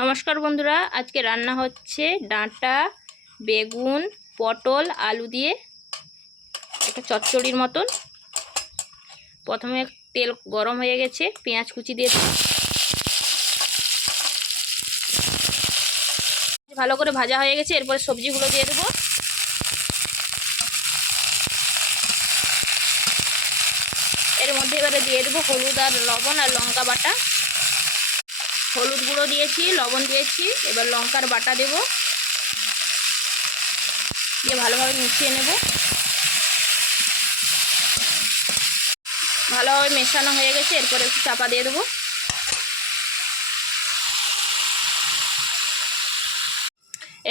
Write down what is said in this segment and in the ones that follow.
নমস্কার বন্ধুরা, আজকে রান্না হচ্ছে ডাঁটা, বেগুন, পটল, আলু দিয়ে একটা চচ্চড়ির মতন প্রথমে তেল গরম হয়ে গেছে, পেঁয়াজ কুচি দিয়ে। ভালো করে ভাজা হয়ে গেছে, এরপরে সবজিগুলো দিয়ে দেবো এর মধ্যে এবারে দিয়ে দেবো হলুদ আর লবণ আর লঙ্কা বাটা হলুদ গুঁড়ো দিয়েছি, লবণ দিয়েছি, এবার লঙ্কার বাটা দেব। দিয়ে ভালোভাবে মিশিয়ে নেব। ভালোভাবে মেশানো হয়ে গেছে, এরপরে একটু চাপা দিয়ে দেবো।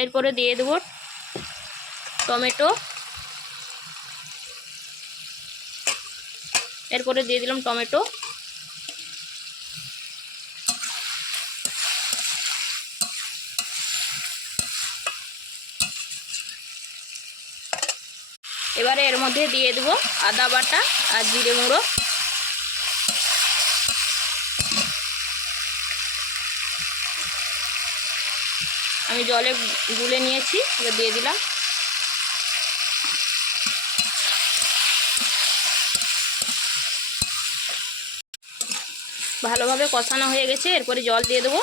এরপরে দিয়ে দেবো টমেটো। এরপরে দিয়ে দিলাম টমেটো। এবারে এর মধ্যে দিয়ে দেবো আদা বাটা আর জিরে গুঁড়ো। আমি জলে গুলে নিয়েছি, এবার দিয়ে দিলাম। ভালোভাবে কষানো হয়ে গেছে, এরপরে জল দিয়ে দেবো।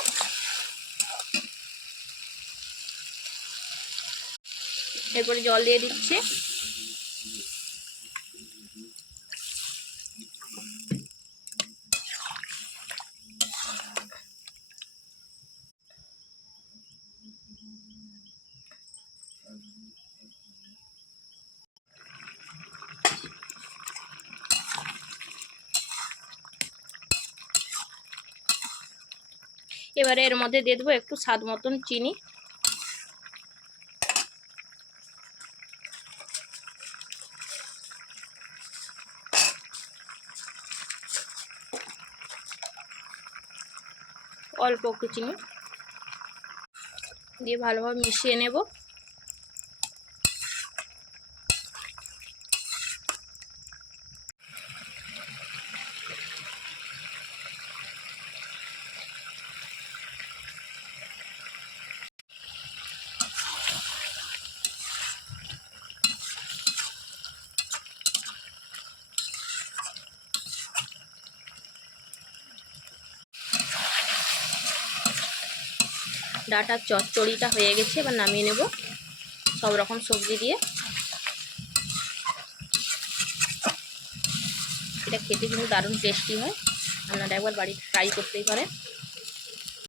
এরপরে জল দিয়ে দিচ্ছি। এবারে এর মধ্যে দিয়ে দেবো একটু স্বাদ মতন চিনি। অল্প একটু চিনি। দিয়ে ভালোভাবে মিশিয়ে নেব। ডাটার চচ্চড়িটা হয়ে গেছে, এবার নামিয়ে নেব সব রকম সবজি দিয়ে। এটা খেতে কিন্তু দারুণ টেস্টি হয়। আপনারা একবার বাড়ি ট্রাই করতেই পারেন।